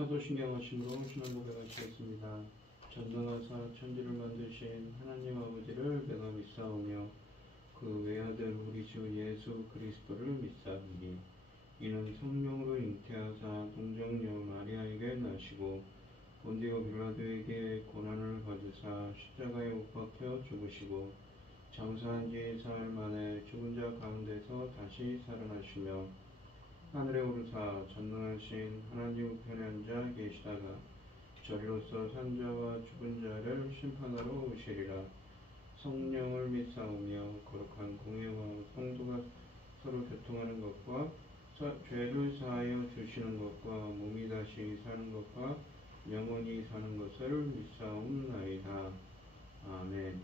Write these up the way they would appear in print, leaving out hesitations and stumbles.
사도신경하심으로 신앙 고백하시겠습니다. 전능하사 천지를 만드신 하나님 아버지를 내가 믿사오며 그 외아들 우리 주 예수 그리스도를 믿사오니 이는 성령으로 잉태하사 동정녀 마리아에게 나시고 본디오 빌라도에게 고난을 받으사 십자가에 못 박혀 죽으시고 장사한 지 사흘 만에 죽은 자 가운데서 다시 살아나시며 하늘에 오르사 전능하신 하나님 우편에 앉아 계시다가 저리로서 산자와 죽은 자를 심판하러 오시리라. 성령을 믿사오며 거룩한 공예와 성도가 서로 교통하는 것과 죄를 사하여 주시는 것과 몸이 다시 사는 것과 영원히 사는 것을 믿사옵나이다. 아멘.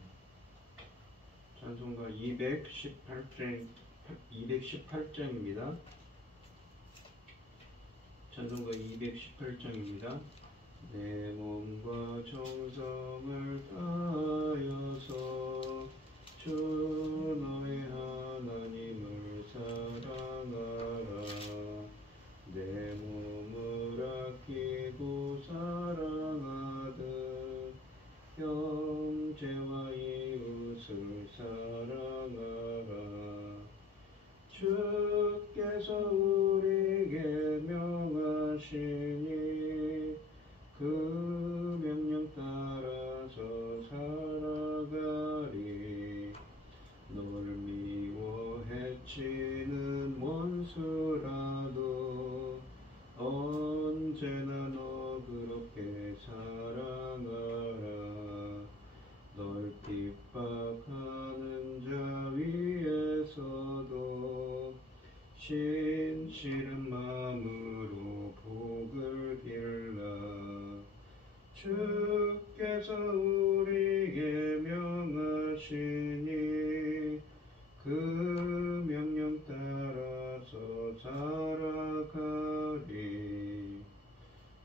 찬송가 218장입니다. 찬송가 218장입니다. 내 몸과 정성을 다하여서 주 너의 하나님을 사랑하라. 내 몸을 아끼고 사랑하듯 형제와 이웃을 사랑하라. 주께서 우리에게 명하시니 그 명령 따라서 살아가리. 너를 미워 해치는 원수라도 언제나 너그럽게 사랑하라. 널 핍박하는 자 위에서도 신실한 마음으로 복을 빌라. 주께서 우리에게 명하시니 그 명령 따라서 살아가리.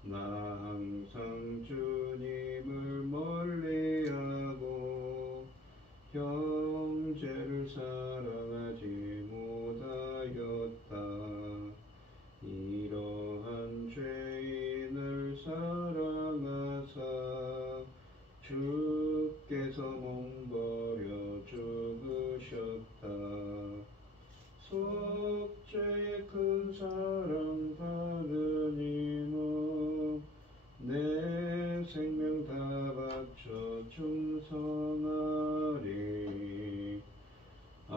나 항상 주님을 멀리하고 형제를 사랑하지 못하였다. 이러한 죄인을 사랑하사 주께서 몸버려 죽으셨다. 속죄의 큰 사랑 받으니모 내 생명 다 바쳐 충성하리. 아멘.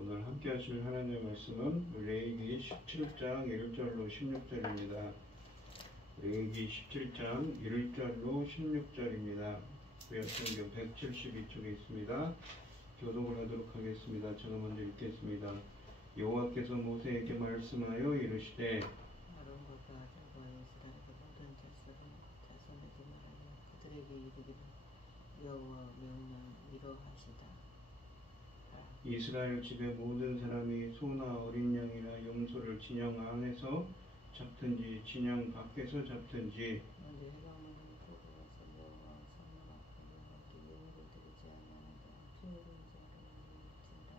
오늘 함께 하실 하나님의 말씀은 레위기 17장 1절로 16절입니다. 레위기 17장 1절로 16절입니다. 구약성경 172쪽에 있습니다. 교독을 하도록 하겠습니다. 제가 먼저 읽겠습니다. 여호와께서 모세에게 말씀하여 이르시되 아론과 그 아들과 이스라엘의 모든 자손에게 말하여 그들에게 이르기를 여호와 명령 이러하시다. 이스라엘 집의 모든 사람이 소나 어린 양이나 염소를 진영 안에서 잡든지 진영 밖에서 잡든지 먼저 해방문을 끌고 가서 여호와 성문 앞에 여호와께 예물을 드리지 아니하는가 죄를 자를 물질라.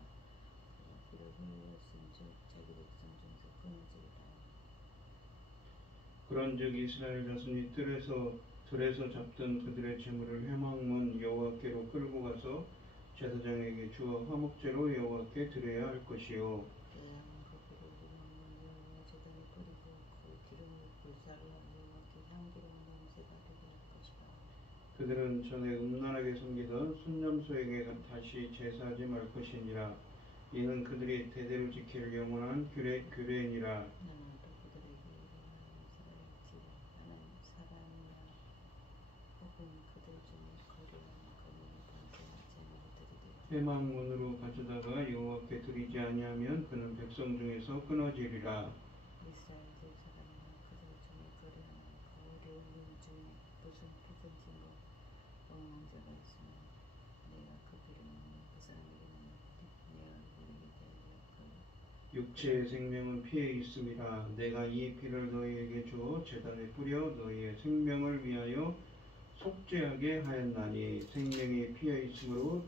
그가 피를 흘렸은즉 자기 백성 중에서 끊어지리라. 그런즉 이스라엘 자손이 들에서 잡던 그들의 재물을 회막문 여호와께로 끌고 가서 제사장에게 주어 화목제로 여호와께 드려야 할 것이요. 양은 그 피를 회막문 여호와 제단에 뿌리고 그 기름을 불사로 여호와께 향기로운 냄새가 되게 할 것이라. 그들은 전에 음란하게 섬기던 순념소에게 다시 제사하지 말 것이니라. 이는 그들이 대대로 지킬 영원한 규례니라. 나는 또 그들에게 이르노니 이스라엘 집 하나님 사람이나 혹은 그들 중에 거류하는 거민이 번제한 제물을 드리리라. 회막문으로 가져다가 여호와께 드리지 아니하면 그는 백성 중에서 끊어지리라. 이스라엘 집 사람이나 그들 중에 거류하는 중에 무슨 피든지 먹는 자가 있으면 내가 그 기름을 그 사람에게는 내 얼굴에게 대하여 육체의 생명은 피에 있음이라. 내가 이 피를 너희에게 주어 제단에 뿌려 너희의 생명을 위하여 속죄하게 하였나니 생명이 피에 있으므로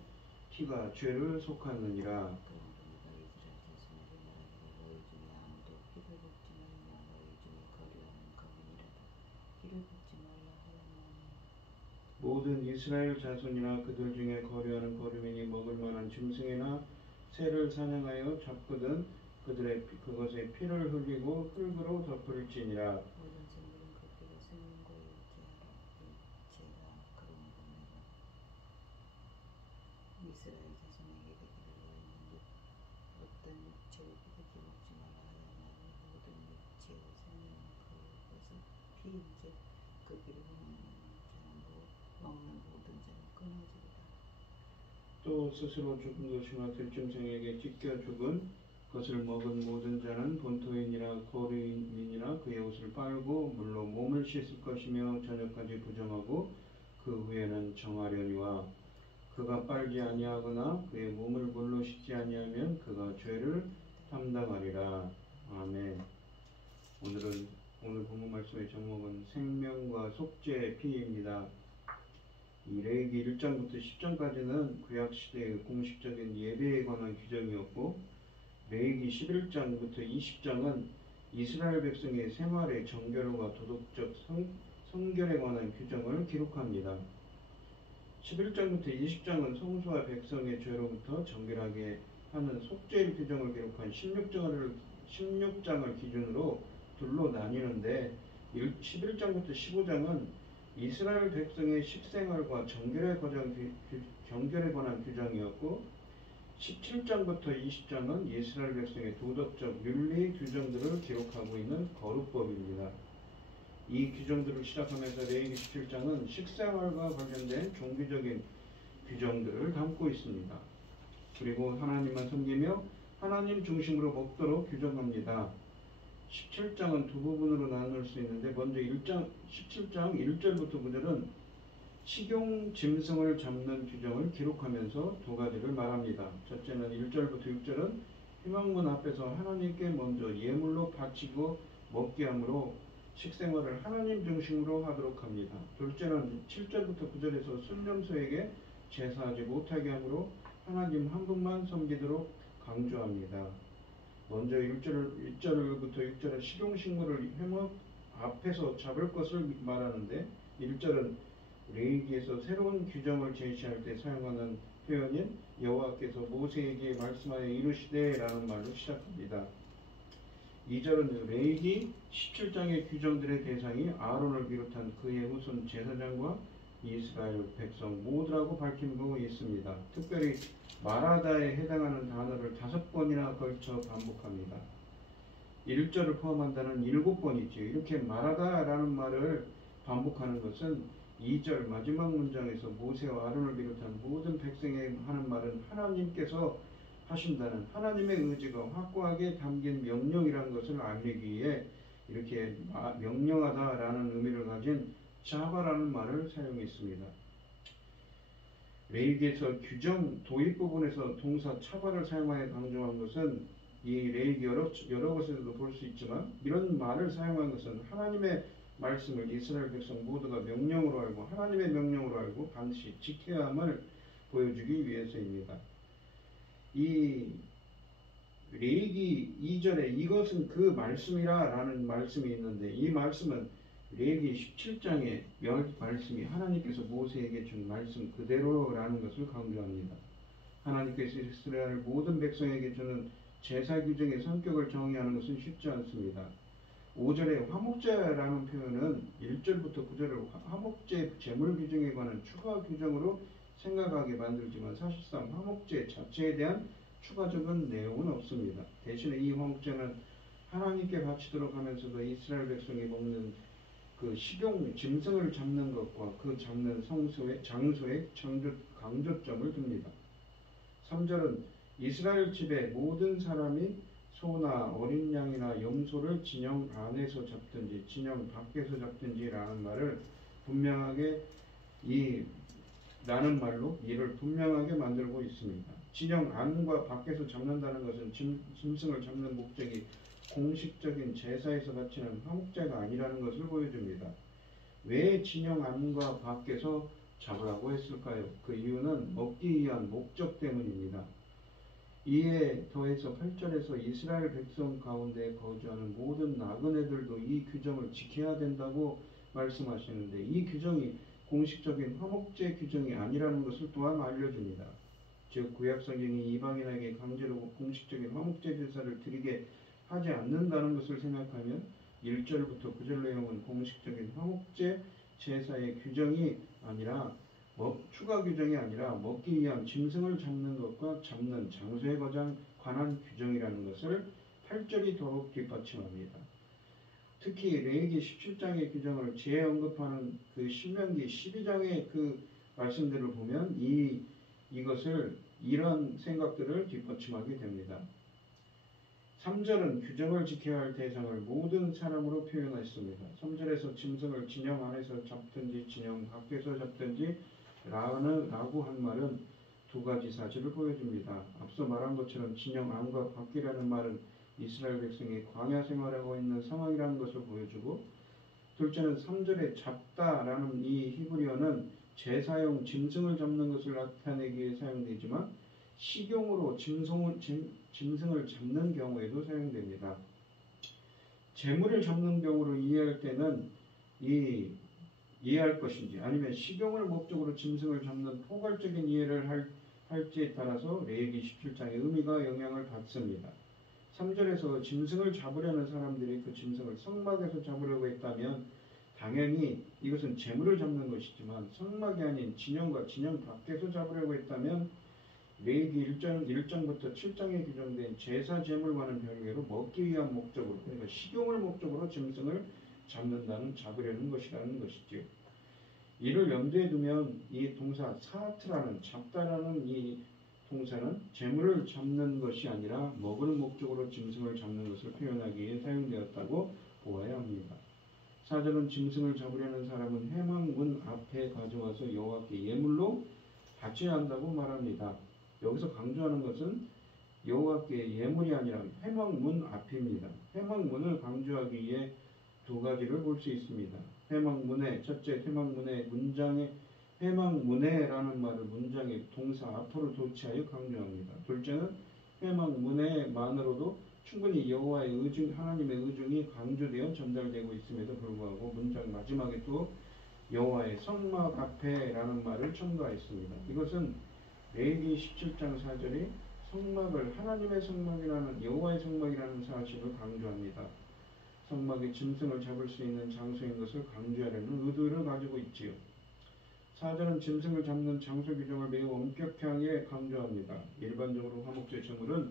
피가 죄를 속하느니라. 그러므로 네가 이스라엘 자손에게 모든 이스라엘 자손이나 그들 중에 거류하는 거류민이 먹을 만한 짐승이나 새를 사냥하여 잡거든 그것의 피를 흘리고 흙으로 덮을지니라. 모든 생물은 그 피를 생명고에 유지하라. 제라 그러므로 내가 이스라엘 자손에게 이르기를 너희는 어떤 육체의 피든지 먹지 말라 하였나니 모든 육체의 생명은 그것의 피인즉 그 피를 먹는 모든 자는 끊어지리라. 또 스스로 죽은 것이나 들짐승에게 찢겨 죽은 것을 먹은 모든 자는 본토인이나 거류민이나 그의 옷을 빨고 물로 몸을 씻을 것이며 저녁까지 부정하고 그 후에는 정하려니와 그가 빨지 아니하거나 그의 몸을 물로 씻지 아니하면 그가 죄를 담당하리라. 아멘. 오늘 본문 말씀의 제목은 생명과 속죄의 피입니다. 이 레위기 1장부터 10장까지는 구약시대의 공식적인 예배에 관한 규정이었고 레위기 11장부터 20장은 이스라엘 백성의 생활의 정결과 도덕적 성결에 관한 규정을 기록합니다. 11장부터 20장은 성소와 백성의 죄로부터 정결하게 하는 속죄의 규정을 기록한 16장을 기준으로 둘로 나뉘는데 11장부터 15장은 이스라엘 백성의 식생활과 정결에 관한 규정이었고 17장부터 20장은 이스라엘 백성의 도덕적 윤리 규정들을 기록하고 있는 거룩법입니다. 이 규정들을 시작하면서 레위기 17장은 식생활과 관련된 종교적인 규정들을 담고 있습니다. 그리고 하나님만 섬기며 하나님 중심으로 먹도록 규정합니다. 17장은 두 부분으로 나눌 수 있는데 먼저 17장 1절부터 9절은 식용 짐승을 잡는 규정을 기록하면서 두 가지를 말합니다. 첫째는 1절부터 6절은 희망문 앞에서 하나님께 먼저 예물로 바치고 먹게 하므로 식생활을 하나님 중심으로 하도록 합니다. 둘째는 7절부터 9절에서 순념소에게 제사하지 못하게 하므로 하나님 한 분만 섬기도록 강조합니다. 먼저 1절부터 6절은 식용식물을 회막 앞에서 잡을 것을 말하는데 1절은 레위기에서 새로운 규정을 제시할 때 사용하는 표현인 여호와께서 모세에게 말씀하여 이르시되 라는 말로 시작합니다. 2절은 레위기 17장의 규정들의 대상이 아론을 비롯한 그의 후손 제사장과 이스라엘 백성 모두라고 밝히고 있습니다. 특별히 마라다에 해당하는 단어를 5번이나 걸쳐 반복합니다. 1절을 포함한다는 7번이죠. 이렇게 마라다라는 말을 반복하는 것은 2절 마지막 문장에서 모세와 아론을 비롯한 모든 백성에게 하는 말은 하나님께서 하신다는 하나님의 의지가 확고하게 담긴 명령이라는 것을 알리기 위해 이렇게 명령하다라는 의미를 가진 자바라는 말을 사용했습니다. 레위기에서 규정 도입 부분에서 동사 차바를 사용하여 강조한 것은 이 레위기 여러 곳에서도 볼 수 있지만 이런 말을 사용한 것은 하나님의 말씀을 이스라엘 백성 모두가 명령으로 알고 하나님의 명령으로 알고 반드시 지켜야 함을 보여주기 위해서입니다. 이 레위기 2절에 이것은 그 말씀이라 라는 말씀이 있는데 이 말씀은 레위기 17장의 말씀이 하나님께서 모세에게 준 말씀 그대로라는 것을 강조합니다. 하나님께서 이스라엘 모든 백성에게 주는 제사 규정의 성격을 정의하는 것은 쉽지 않습니다. 5절에 화목제라는 표현은 1절부터 9절을 화목제 제물 규정에 관한 추가 규정으로 생각하게 만들지만 사실상 화목제 자체에 대한 추가적인 내용은 없습니다. 대신에 이 화목제는 하나님께 바치도록 하면서도 이스라엘 백성이 먹는 그 식용 짐승을 잡는 것과 그 잡는 장소에 강조점을 둡니다. 3절은 이스라엘 집의 모든 사람이 소나 어린 양이나 염소를 진영 안에서 잡든지 진영 밖에서 잡든지 라는 말을 분명하게 라는 말로 이를 분명하게 만들고 있습니다. 진영 안과 밖에서 잡는다는 것은 짐승을 잡는 목적이 공식적인 제사에서 바치는 화목제가 아니라는 것을 보여줍니다. 왜 진영 안과 밖에서 잡으라고 했을까요? 그 이유는 먹기 위한 목적 때문입니다. 이에 더해서 8절에서 이스라엘 백성 가운데 거주하는 모든 나그네들도 이 규정을 지켜야 된다고 말씀하시는데 이 규정이 공식적인 화목제 규정이 아니라는 것을 또한 알려줍니다. 즉 구약 성경이 이방인에게 강제로 공식적인 화목제 제사를 드리게 하지 않는다는 것을 생각하면 1절부터 9절 내용은 공식적인 화목제 제사의 규정이 아니라 추가 규정이 아니라 먹기 위한 짐승을 잡는 것과 잡는 장소에 관한 규정이라는 것을 8절이 더욱 뒷받침합니다. 특히 레위기 17장의 규정을 재언급하는 그 신명기 12장의 그 말씀들을 보면 이것을 이런 생각들을 뒷받침하게 됩니다. 3절은 규정을 지켜야 할 대상을 모든 사람으로 표현했습니다. 3절에서 짐승을 진영 안에서 잡든지 진영 밖에서 잡든지 라고 한 말은 두 가지 사실을 보여줍니다. 앞서 말한 것처럼 진영 안과 밖이라는 말은 이스라엘 백성이 광야 생활하고 있는 상황이라는 것을 보여주고, 둘째는 3절에 잡다라는 이 히브리어는 제사용 짐승을 잡는 것을 나타내기 위해 사용되지만 식용으로 짐승을 잡는 경우에도 사용됩니다. 제물을 잡는 경우로 이해할 때는 이해할 것인지 아니면 식용을 목적으로 짐승을 잡는 포괄적인 이해를 할지에 따라서 레위기 17장의 의미가 영향을 받습니다. 3절에서 짐승을 잡으려는 사람들이 그 짐승을 성막에서 잡으려고 했다면 당연히 이것은 제물을 잡는 것이지만 성막이 아닌 진영과 진영 밖에서 잡으려고 했다면 레위기 1장부터 7장에 규정된 제사 제물과는 별개로 먹기 위한 목적으로, 그러니까 식용을 목적으로 짐승을 잡으려는 것이라는 것이지요. 이를 염두에 두면 이 동사 사트라는 잡다라는 이 동사는 제물을 잡는 것이 아니라 먹을 목적으로 짐승을 잡는 것을 표현하기 위해 사용되었다고 보아야 합니다. 4절은 짐승을 잡으려는 사람은 회막문 앞에 가져와서 여호와께 예물로 바쳐야 한다고 말합니다. 여기서 강조하는 것은 여호와께 예물이 아니라 회막문 앞입니다. 회막문을 강조하기 위해 두 가지를 볼 수 있습니다. 회막문에, 첫째 회막문의 문장에 회막문에라는 말을 문장의 동사 앞으로 도치하여 강조합니다. 둘째는 회막문에만으로도 충분히 여호와의 의중, 하나님의 의중이 강조되어 전달되고 있음에도 불구하고 문장 마지막에 또 여호와의 성막 앞에라는 말을 첨가했습니다. 이것은 레위기 17장 4절이 성막을 하나님의 성막이라는 여호와의 성막이라는 사실을 강조합니다. 성막에 짐승을 잡을 수 있는 장소인 것을 강조하려는 의도를 가지고 있지요. 4절은 짐승을 잡는 장소 규정을 매우 엄격하게 강조합니다. 일반적으로 화목제 제물은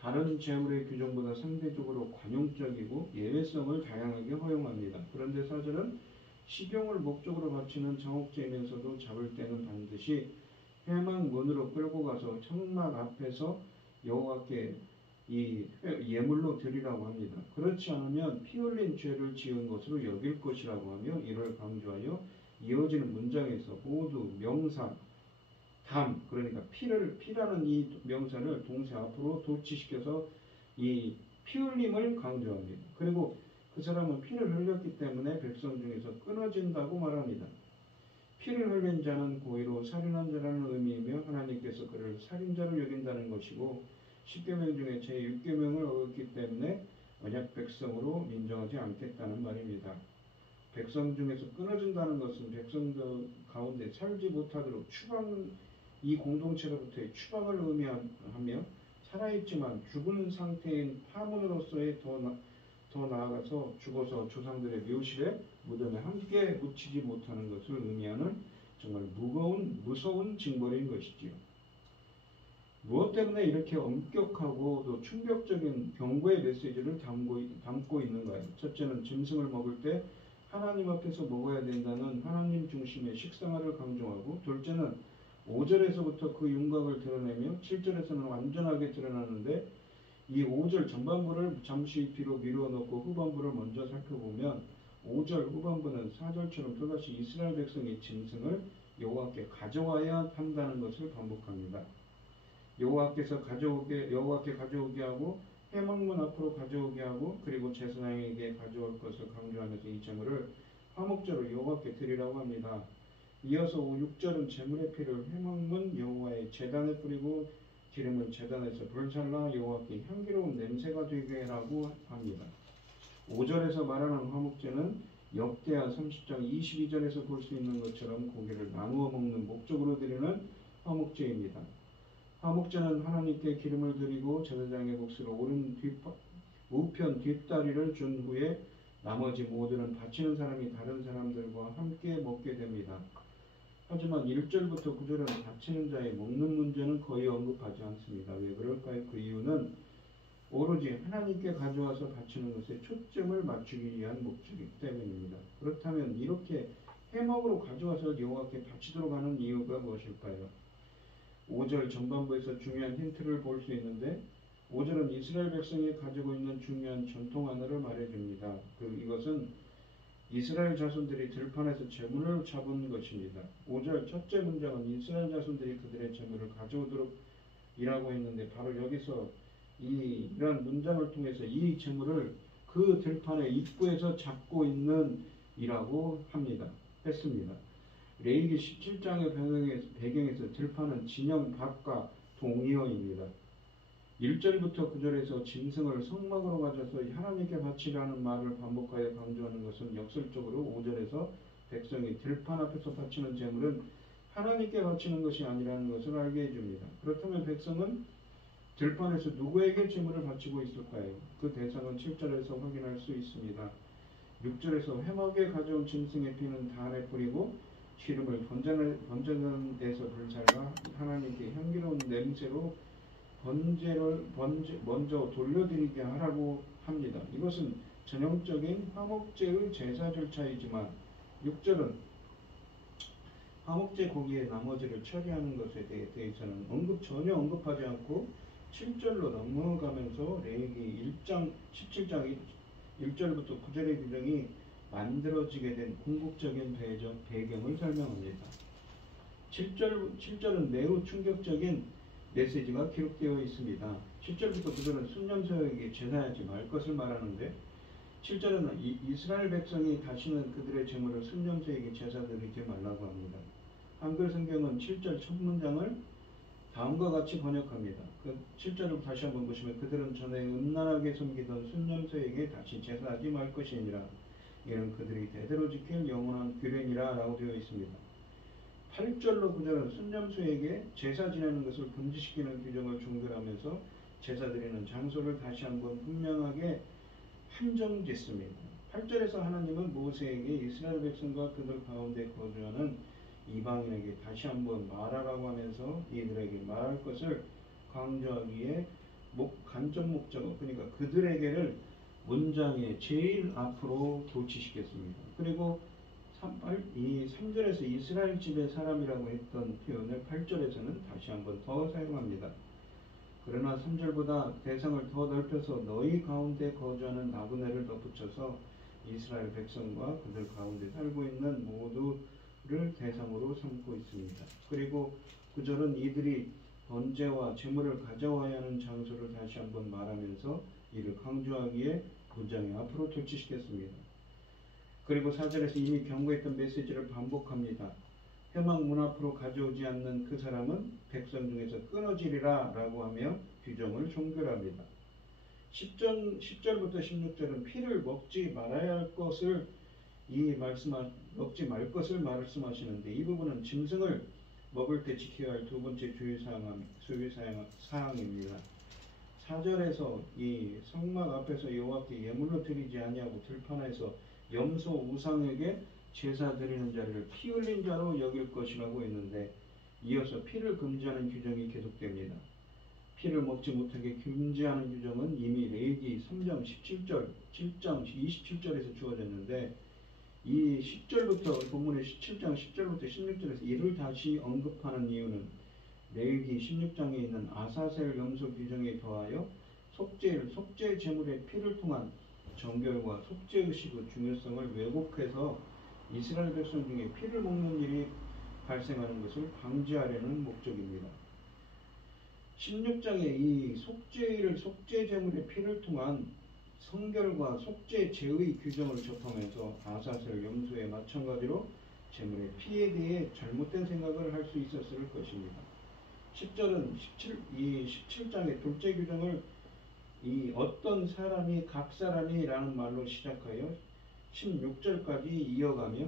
다른 제물의 규정보다 상대적으로 관용적이고 예외성을 다양하게 허용합니다. 그런데 4절은 식용을 목적으로 바치는 장목제이면서도 잡을 때는 반드시 회막문으로 끌고 가서 성막 앞에서 여호와께 이 예물로 드리라고 합니다. 그렇지 않으면 피 흘린 죄를 지은 것으로 여길 것이라고 하며 이를 강조하여 이어지는 문장에서 모두 명사, 그러니까 피라는 이 명사를 동사 앞으로 도치시켜서 이 피 흘림을 강조합니다. 그리고 그 사람은 피를 흘렸기 때문에 백성 중에서 끊어진다고 말합니다. 피를 흘린 자는 고의로 살인한 자라는 의미이며 하나님께서 그를 살인자로 여긴다는 것이고 10계명 중에 제6계명을 어겼기 때문에 언약 백성으로 인정하지 않겠다는 말입니다. 백성 중에서 끊어진다는 것은 백성들 가운데 살지 못하도록 이 공동체로부터의 추방을 의미하며 살아있지만 죽은 상태인 파문으로서의 더 나아가서 죽어서 조상들의 묘실에 무덤에 함께 묻히지 못하는 것을 의미하는 정말 무서운 징벌인 것이지요. 무엇 때문에 이렇게 엄격하고 또 충격적인 경고의 메시지를 담고 있는가요? 첫째는 짐승을 먹을 때 하나님 앞에서 먹어야 된다는 하나님 중심의 식생활을 강조하고, 둘째는 5절에서부터 그 윤곽을 드러내며 7절에서는 완전하게 드러나는데 이 5절 전반부를 잠시 뒤로 미루어 놓고 후반부를 먼저 살펴보면 5절 후반부는 4절처럼 또다시 이스라엘 백성의 짐승을 여호와께 가져와야 한다는 것을 반복합니다. 여호와께 가져오게 하고 회막문 앞으로 가져오게 하고 그리고 제사장에게 가져올 것을 강조하면서 이 제물을 화목제로 여호와께 드리라고 합니다. 이어서 6절은 제물의 피를 회막문 여호와의 제단에 뿌리고 기름을 제단에서 불살라 여호와께 향기로운 냄새가 되게 하라고 합니다. 5절에서 말하는 화목제는 역대하 30장 22절에서 볼 수 있는 것처럼 고기를 나누어 먹는 목적으로 드리는 화목제입니다. 화목제는 하나님께 기름을 드리고 제사장의 몫으로 우편 뒷다리를 준 후에 나머지 모두는 바치는 사람이 다른 사람들과 함께 먹게 됩니다. 하지만 1절부터 9절은 바치는 자의 먹는 문제는 거의 언급하지 않습니다. 왜 그럴까요? 그 이유는 오로지 하나님께 가져와서 바치는 것에 초점을 맞추기 위한 목적이기 때문입니다. 그렇다면 이렇게 해먹으로 가져와서 여호와께 바치도록 하는 이유가 무엇일까요? 5절 전반부에서 중요한 힌트를 볼 수 있는데 5절은 이스라엘 백성이 가지고 있는 중요한 전통 하나를 말해줍니다. 이것은 이스라엘 자손들이 들판에서 제물을 잡은 것입니다. 5절 첫째 문장은 이스라엘 자손들이 그들의 제물을 가져오도록 이라고 했는데 바로 여기서 이런 문장을 통해서 이 제물을 그 들판의 입구에서 잡고 있는 이라고 했습니다. 레위기 17장의 배경에서 들판은 진영 밖과 동이어입니다. 1절부터 9절에서 짐승을 성막으로 가져서 하나님께 바치라는 말을 반복하여 강조하는 것은 역설적으로 5절에서 백성이 들판 앞에서 바치는 제물은 하나님께 바치는 것이 아니라는 것을 알게 해줍니다. 그렇다면 백성은 들판에서 누구에게 제물을 바치고 있을까요? 그 대상은 7절에서 확인할 수 있습니다. 6절에서 회막에 가져온 짐승의 피는 단에 뿌리고 기름을 번제는 데서 불살라 하나님께 향기로운 냄새로 번제를 먼저 돌려드리게 하라고 합니다. 이것은 전형적인 화목제의 제사 절차이지만 6절은 화목제 고기의 나머지를 처리하는 것에 대해서는 전혀 언급하지 않고 7절로 넘어가면서 레위기 17장 1절부터 9절의 규정이 만들어지게 된 궁극적인 배경을 설명합니다. 7절은 매우 충격적인 메시지가 기록되어 있습니다. 7절부터 9절은 순념소에게 제사하지 말 것을 말하는데 7절은 이스라엘 백성이 다시는 그들의 제물을 순념소에게 제사 드리지 말라고 합니다. 한글 성경은 7절 첫 문장을 다음과 같이 번역합니다. 그 7절을 다시 한번 보시면 그들은 전에 음란하게 섬기던 순념소에게 다시 제사하지 말 것이니라. 이는 그들이 대대로 지킬 영원한 규례니라 라고 되어 있습니다. 8절로 9절은 순념소에게 제사 지내는 것을 금지시키는 규정을 종결하면서 제사 드리는 장소를 다시 한번 분명하게 한정짓습니다. 8절에서 하나님은 모세에게 이스라엘 백성과 그들 가운데 거주하는 이방인에게 다시 한번 말하라고 하면서 이들에게 말할 것을 강조하기에 간접 목적어, 그러니까 그들에게를 문장의 제일 앞으로 도치시켰습니다. 그리고 3절에서 이스라엘 집의 사람이라고 했던 표현을 8절에서는 다시 한번 더 사용합니다. 그러나 3절보다 대상을 더 넓혀서 너희 가운데 거주하는 나그네를 덧붙여서 이스라엘 백성과 그들 가운데 살고 있는 모두를 대상으로 삼고 있습니다. 그리고 9절은 이들이 번제와 제물을 가져와야 하는 장소를 다시 한번 말하면서 이를 강조하기에 문장의 앞으로 도치시켰습니다. 그리고 4절에서 이미 경고했던 메시지를 반복합니다. 회막 문 앞으로 가져오지 않는 그 사람은 백성 중에서 끊어지리라 라고 하며 규정을 종결합니다. 10절부터 16절은 피를 먹지 말아야 할 것을 먹지 말 것을 말씀하시는데 이 부분은 짐승을 먹을 때 지켜야 할 두 번째 주의사항입니다. 4절에서 이 성막 앞에서 여호와께 예물로 드리지 아니하고 들판에서 염소 우상에게 제사 드리는 자를 피 흘린 자로 여길 것이라고 했는데 이어서 피를 금지하는 규정이 계속됩니다. 피를 먹지 못하게 금지하는 규정은 이미 레위기 3장 17절, 7장 27절에서 주어졌는데 이 10절부터 본문의 17장 10절부터 16절에서 이를 다시 언급하는 이유는 레위기 16장에 있는 아사셀 염소 규정에 더하여 속죄 제물의 피를 통한 정결과 속죄의식의 중요성을 왜곡해서 이스라엘 백성 중에 피를 먹는 일이 발생하는 것을 방지하려는 목적입니다. 16장에 이 속죄 제물의 피를 통한 성결과 속죄제의 규정을 접하면서 아사셀 염소에 마찬가지로 제물의 피에 대해 잘못된 생각을 할 수 있었을 것입니다. 10절은 17장의 둘째 규정을 이 어떤 사람이 각 사람이라는 말로 시작하여 16절까지 이어가며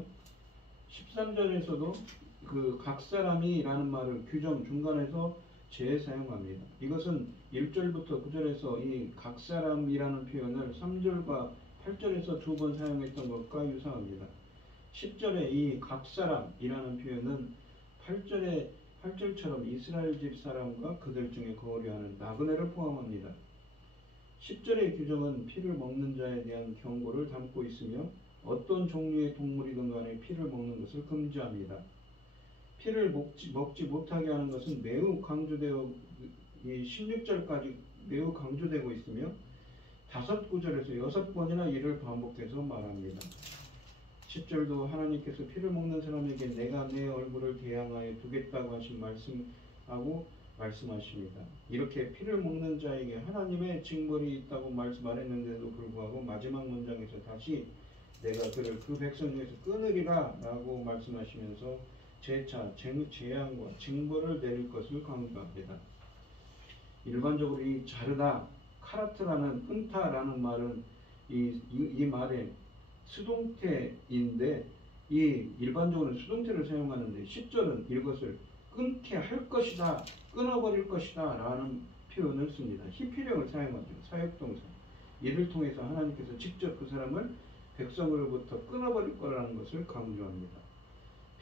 13절에서도 그 각 사람이라는 말을 규정 중간에서 재사용합니다. 이것은 1절부터 9절에서 이 각 사람이라는 표현을 3절과 8절에서 두 번 사용했던 것과 유사합니다. 10절에 이 각 사람이라는 표현은 8절처럼 이스라엘 집 사람과 그들 중에 거류하는 나그네를 포함합니다. 10절의 규정은 피를 먹는 자에 대한 경고를 담고 있으며 어떤 종류의 동물이든 간에 피를 먹는 것을 금지합니다. 피를 먹지 못하게 하는 것은 매우 강조되어 이 16절까지 매우 강조되고 있으며 5구절에서 6번이나 이를 반복해서 말합니다. 10절도 하나님께서 피를 먹는 사람에게 내가 내 얼굴을 대항하여 두겠다고 하신 말씀하십니다. 이렇게 피를 먹는 자에게 하나님의 징벌이 있다고 말했는데도 불구하고 마지막 문장에서 다시 내가 그를 그 백성 중에서 끊으리라 라고 말씀하시면서 재차 재앙과 징벌을 내릴 것을 강조합니다. 일반적으로 이 자르다, 카라트라는 끊다라는 말은 이 말의 수동태인데 이 일반적으로는 수동태를 사용하는데 10절은 이것을 끊게 할 것이다, 끊어버릴 것이다 라는 표현을 씁니다. 히피령을 사용하죠. 사역동사. 이를 통해서 하나님께서 직접 그 사람을 백성으로부터 끊어버릴 거라는 것을 강조합니다.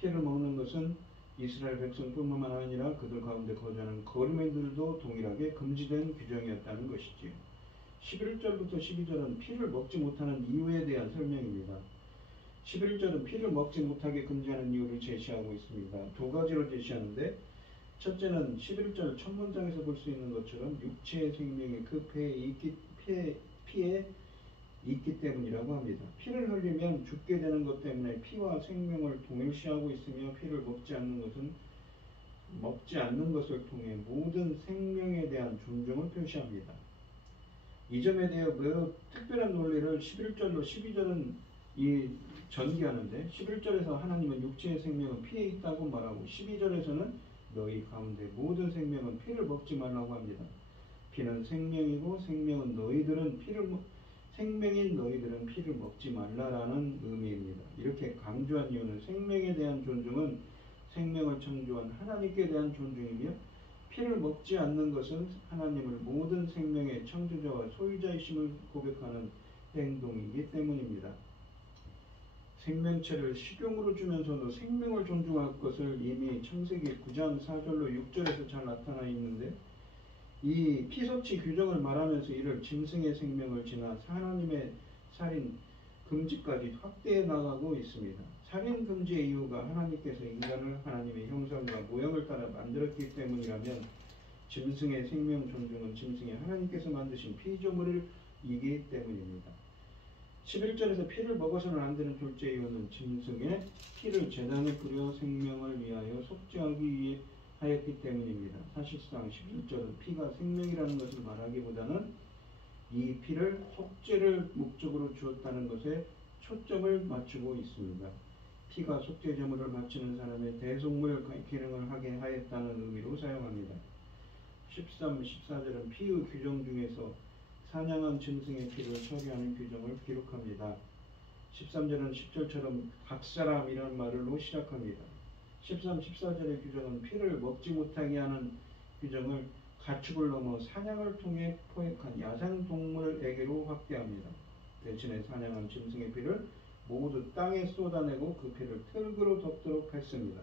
피를 먹는 것은 이스라엘 백성뿐만 아니라 그들 가운데 거주하는 거류민들도 동일하게 금지된 규정이었다는 것이지요. 11절부터 12절은 피를 먹지 못하는 이유에 대한 설명입니다. 11절은 피를 먹지 못하게 금지하는 이유를 제시하고 있습니다. 두 가지로 제시하는데 첫째는 11절 첫 문장에서 볼 수 있는 것처럼 육체의 생명이 그 피에 있기 때문이라고 합니다. 피를 흘리면 죽게 되는 것 때문에 피와 생명을 동일시하고 있으며 피를 먹지 않는 것을 통해 모든 생명에 대한 존중을 표시합니다. 이 점에 대해 매우 특별한 논리를 11절로 12절은 전개하는데 11절에서 하나님은 육체의 생명은 피에 있다고 말하고 12절에서는 너희 가운데 모든 생명은 피를 먹지 말라고 합니다. 피는 생명이고 생명인 너희들은 피를 먹지 말라라는 의미입니다. 이렇게 강조한 이유는 생명에 대한 존중은 생명을 창조한 하나님께 대한 존중이며 피를 먹지 않는 것은 하나님을 모든 생명의 창조자와 소유자이심을 고백하는 행동이기 때문입니다. 생명체를 식용으로 주면서도 생명을 존중할 것을 이미 창세기 9장 4절로 6절에서 잘 나타나 있는데 이 피섭치 규정을 말하면서 이를 짐승의 생명을 지나 하나님의 살인 금지까지 확대해 나가고 있습니다. 살인 금지의 이유가 하나님께서 인간을 하나님의 형상과 모형을 따라 만들었기 때문이라면 짐승의 생명 존중은 짐승의 하나님께서 만드신 피조물이기 때문입니다. 11절에서 피를 먹어서는 안 되는 둘째 이유는 짐승의 피를 제단에 뿌려 생명을 위하여 속죄하기 하였기 때문입니다. 사실상 11절은 피가 생명이라는 것을 말하기보다는 이 피를 속죄를 목적으로 주었다는 것에 초점을 맞추고 있습니다. 피가 속죄 제물을 바치는 사람의 대속물 기능을 하게 하였다는 의미로 사용합니다. 13, 14절은 피의 규정 중에서 사냥한 짐승의 피를 처리하는 규정을 기록합니다. 13절은 10절처럼 각 사람이라는 말로 시작합니다. 13, 14절의 규정은 피를 먹지 못하게 하는 규정을 가축을 넘어 사냥을 통해 포획한 야생동물에게로 확대합니다. 대신에 사냥한 짐승의 피를 모두 땅에 쏟아내고 그 피를 흙으로 덮도록 했습니다.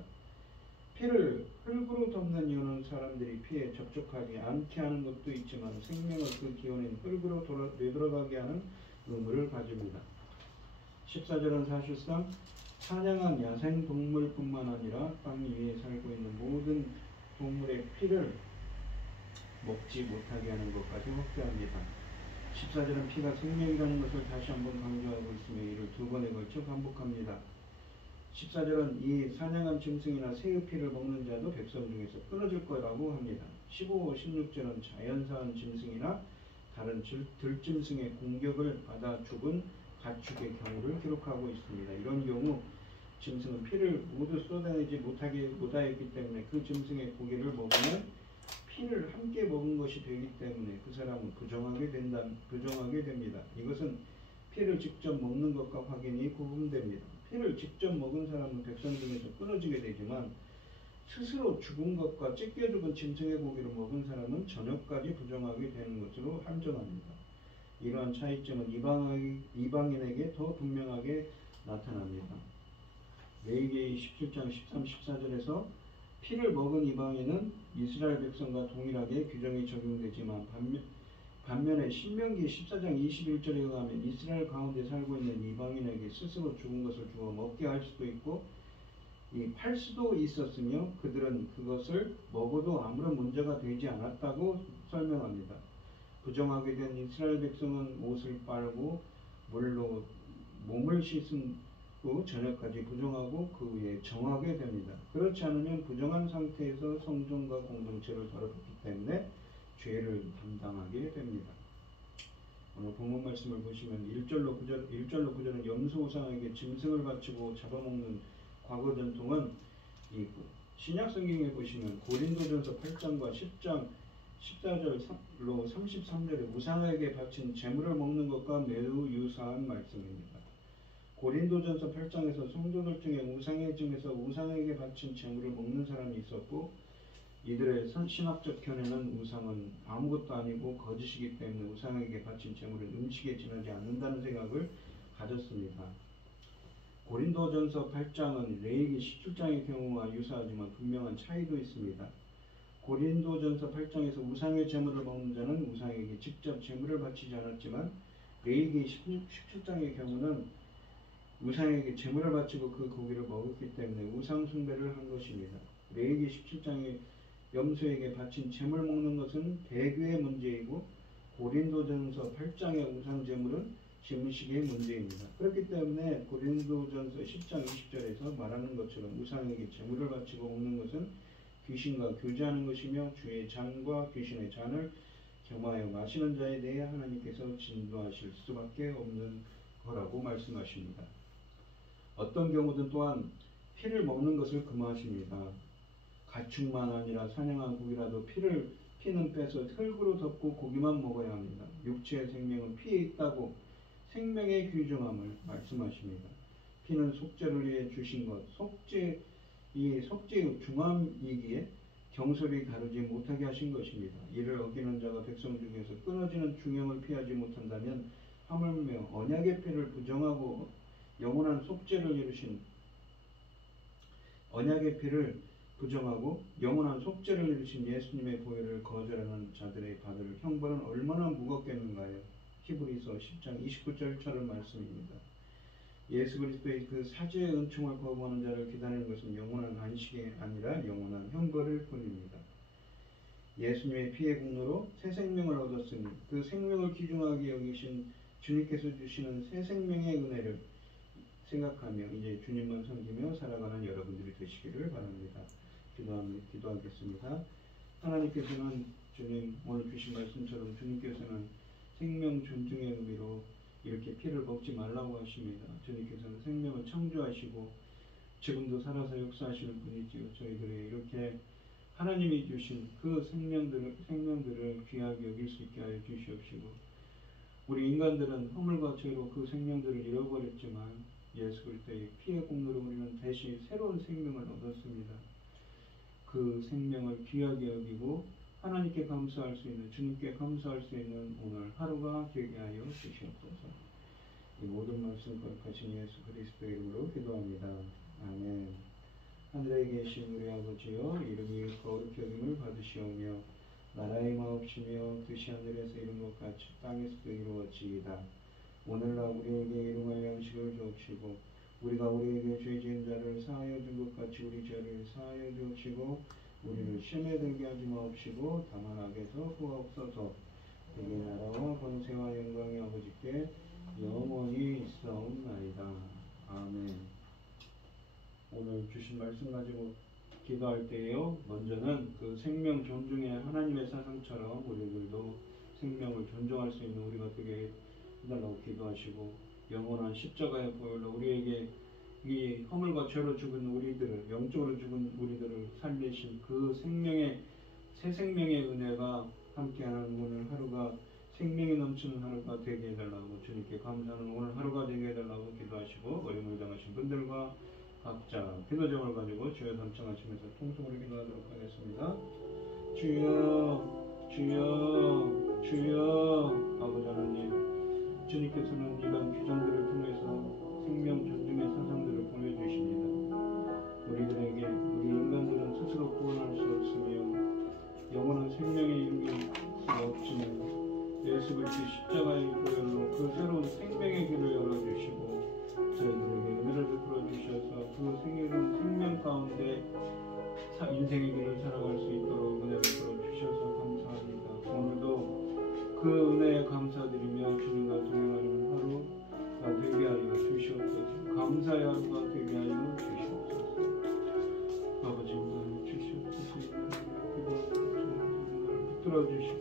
피를 흙으로 덮는 이유는 사람들이 피에 접촉하지 않게 하는 것도 있지만 생명을 그 기원인 흙으로 되돌아가게 하는 의무를 가집니다. 14절은 사실상 사냥한 야생동물뿐만 아니라 땅 위에 살고 있는 모든 동물의 피를 먹지 못하게 하는 것까지 확대합니다. 14절은 피가 생명이라는 것을 다시 한번 강조하고 있으며 이를 두 번에 걸쳐 반복합니다. 14절은 이 사냥한 짐승이나 새의 피를 먹는 자도 백성 중에서 끊어질 거라고 합니다. 15, 16절은 자연사한 짐승이나 다른 들짐승의 공격을 받아 죽은 가축의 경우를 기록하고 있습니다. 이런 경우 짐승은 피를 모두 쏟아내지 못하였기 때문에 그 짐승의 고기를 먹으면 피를 함께 먹은 것이 되기 때문에 그 사람은 부정하게 됩니다. 이것은 피를 직접 먹는 것과 확연히 구분됩니다. 피를 직접 먹은 사람은 백성 중에서 끊어지게 되지만 스스로 죽은 것과 찢겨 죽은 짐승의 고기를 먹은 사람은 저녁까지 부정하게 되는 것으로 한정합니다. 이러한 차이점은 이방인에게 더 분명하게 나타납니다. 레위기 17장 13, 14절에서 피를 먹은 이방인은 이스라엘 백성과 동일하게 규정이 적용되지만 반면에 신명기 14장 21절에 의하면 이스라엘 가운데 살고 있는 이방인에게 스스로 죽은 것을 주어 먹게 할 수도 있고 팔 수도 있었으며 그들은 그것을 먹어도 아무런 문제가 되지 않았다고 설명합니다. 부정하게 된 이스라엘 백성은 옷을 빨고 물로 몸을 씻은 후 저녁까지 부정하고 그 후에 정하게 됩니다. 그렇지 않으면 부정한 상태에서 성전과 공동체를 더럽혔기 때문에 죄를 담당하게 됩니다. 오늘 본문 말씀을 보시면 1절로 9절은 염소 우상에게 짐승을 바치고 잡아먹는 과거 전통은 이 신약 성경에 보시면 고린도전서 8장과 10장 14절로 33절에 우상에게 바친 제물을 먹는 것과 매우 유사한 말씀입니다. 고린도전서 8장에서 성도들 중에 우상의 증에서 우상에게 바친 제물을 먹는 사람이 있었고 이들의 신학적 견해는 우상은 아무것도 아니고 거짓이기 때문에 우상에게 바친 제물은 음식에 지나지 않는다는 생각을 가졌습니다. 고린도전서 8장은 레위기 17장의 경우와 유사하지만 분명한 차이도 있습니다. 고린도전서 8장에서 우상의 제물을 먹는 자는 우상에게 직접 제물을 바치지 않았지만 레위기 17장의 경우는 우상에게 제물을 바치고 그 고기를 먹었기 때문에 우상 숭배를 한 것입니다. 레위기 17장에 염소에게 바친 제물 먹는 것은 배교의 문제이고 고린도전서 8장의 우상 제물은 짐식의 문제입니다. 그렇기 때문에 고린도전서 10장 20절에서 말하는 것처럼 우상에게 제물을 바치고 먹는 것은 귀신과 교제하는 것이며 주의 잔과 귀신의 잔을 겸하여 마시는 자에 대해 하나님께서 진노하실 수밖에 없는 거라고 말씀하십니다. 어떤 경우든 또한 피를 먹는 것을 금하십니다. 가축만 아니라 사냥한 고기라도 피는 빼서 흙으로 덮고 고기만 먹어야 합니다. 육체의 생명은 피에 있다고 생명의 규정함을 말씀하십니다. 피는 속죄를 위해 주신 것, 이 속죄의 중함이기에 경솔히 다루지 못하게 하신 것입니다. 이를 어기는 자가 백성 중에서 끊어지는 중형을 피하지 못한다면 하물며 언약의 피를 부정하고 영원한 속죄를 이루신 예수님의 보혈을 거절하는 자들의 받을 형벌은 얼마나 무겁겠는가요? 히브리서 10장 29절처럼 말씀입니다. 예수 그리스도의 그 사죄의 은총을 거부하는 자를 기다리는 것은 영원한 안식이 아니라 영원한 형벌일 뿐입니다. 예수님의 피의 공로로 새 생명을 얻었으니 그 생명을 귀중하게 여기신 주님께서 주시는 새 생명의 은혜를 생각하며 이제 주님만 섬기며 살아가는 여러분들이 되시기를 바랍니다. 기도하겠습니다. 하나님께서는 주님 오늘 주신 말씀처럼 주님께서는 생명 존중의 의미로 이렇게 피를 먹지 말라고 하십니다. 주님께서는 생명을 창조하시고 지금도 살아서 역사하시는 분이지요. 저희들이 이렇게 하나님이 주신 그 생명들을 귀하게 여길 수 있게 하여 주시옵시고 우리 인간들은 허물과 죄로 그 생명들을 잃어버렸지만 예수 그리스도의 피의 공로로 우리는 대신 새로운 생명을 얻었습니다. 그 생명을 귀하게 여기고 하나님께 감사할 수 있는 주님께 감사할 수 있는 오늘 하루가 되게 하여 주시옵소서. 이 모든 말씀 거룩하신 예수 그리스도의 이름으로 기도합니다. 아멘. 하늘에 계신 우리 아버지여 이름이 거룩히 여김을 받으시오며 나라의 마옵시며 뜻이 하늘에서 이룬 것 같이 땅에서도 이루어지이다. 오늘날 우리에게 일용할 양식을 주옵시고 우리가 우리에게 죄 지은 자를 사하여 준 것 같이 우리 죄를 사하여 주옵시고 우리를 시험에 들게 하지 마옵시고 다만 악에서 구하옵소서. 대개 나라와 권세와 영광이 아버지께 영원히 있사옵나이다. 아멘. 오늘 주신 말씀 가지고 기도할 때에요. 먼저는 그 생명 존중의 하나님의 사상처럼 우리들도 생명을 존중할 수 있는 우리가 되게 해달라고 기도하시고 영원한 십자가의 보혈로 우리에게 이 허물과 죄로 죽은 우리들을 영적으로 죽은 우리들을 살리신 그 새 생명의 은혜가 함께하는 오늘 하루가 생명이 넘치는 하루가 되게 해달라고 주님께 감사하는 오늘 하루가 되게 해달라고 기도하시고 어려움을 당하신 분들과 각자 기도 제목을 가지고 주여 삼창하시면서 통성으로 기도하도록 하겠습니다. 주여 주여 주여 아버지 하나님, 주님께서는 이러한 규정들을 통해서 생명 존중의 사상들을 보내주십니다. 우리들에게 우리 인간들은 스스로 구원할 수 없으며 영원한 생명에 이르길 수가 없지만 예수 그리스도 십자가의 보혈로 그 새로운 생명의 길을 열어주시고 저희들에게 은혜를 베풀어 주셔서 그 생명 가운데 인생의 길을 살아갈 수 있도록 은혜 베풀어 주셔서 감사합니다. 오늘도 그 은혜에 감사드리며 주님과 동행하는 하루가 되게 하여 주시옵소서. 감사의 하루가 되게 하여 주시옵소서. 아버지 은혜 주시옵소서. 기도하옵소서. 붙들어 주시고